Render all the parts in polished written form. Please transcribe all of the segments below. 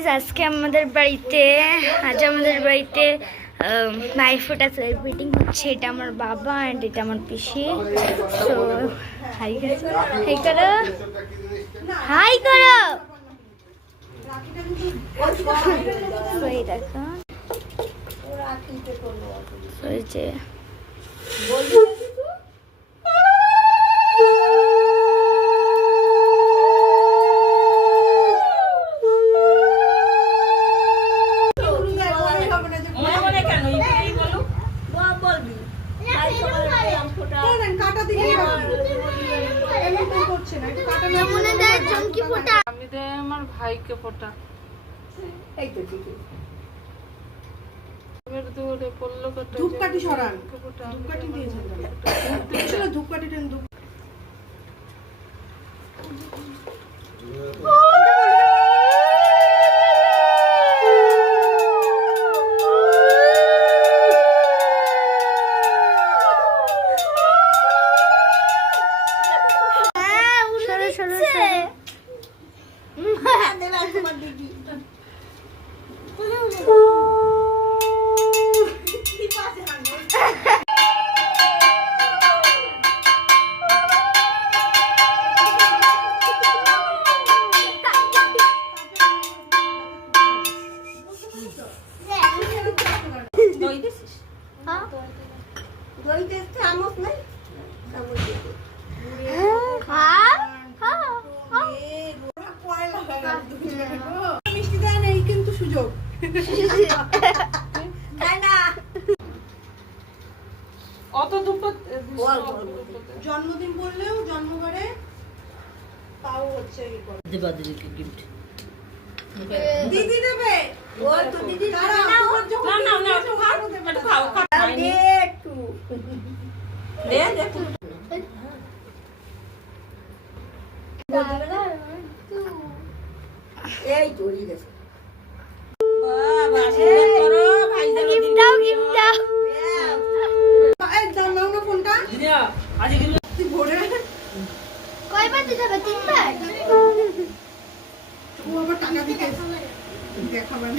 Guys আজকে আমাদের বাড়িতে ভাইফোঁটা সেলিব্রেটিং হচ্ছে। এটা আমার বাবা অ্যান্ড এটা আমার পিসি। তো হাই করো, হাই করো। এই দেখো ওই যে আমি দে আমার ভাইকে ফোটা। এই তো ঠিক এবার দূরে পড়লো কত ধূপকাঠি সরান, ধূপকাঠি দিয়েছেন তো ধূপকাঠিটা ধূপ মিষ্টি দেয় না, এই কিন্তু সুযোগ। অত দুপুর জন্মদিন বললেও জন্মবারে তাও হচ্ছে দিদি দেবে। ওই তো দিদি এই চড়ি গেছে কয়বার দিতে হবে? 3 বার। ও আবার টাকা দিতে দেখাবেন।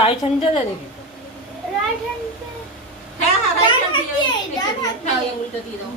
রাইট হ্যান্ডে দেখি রাইট হ্যান্ড। হ্যাঁ হ্যাঁ রাইট হ্যান্ড দিয়ে উল্টো দিয়ে দাও।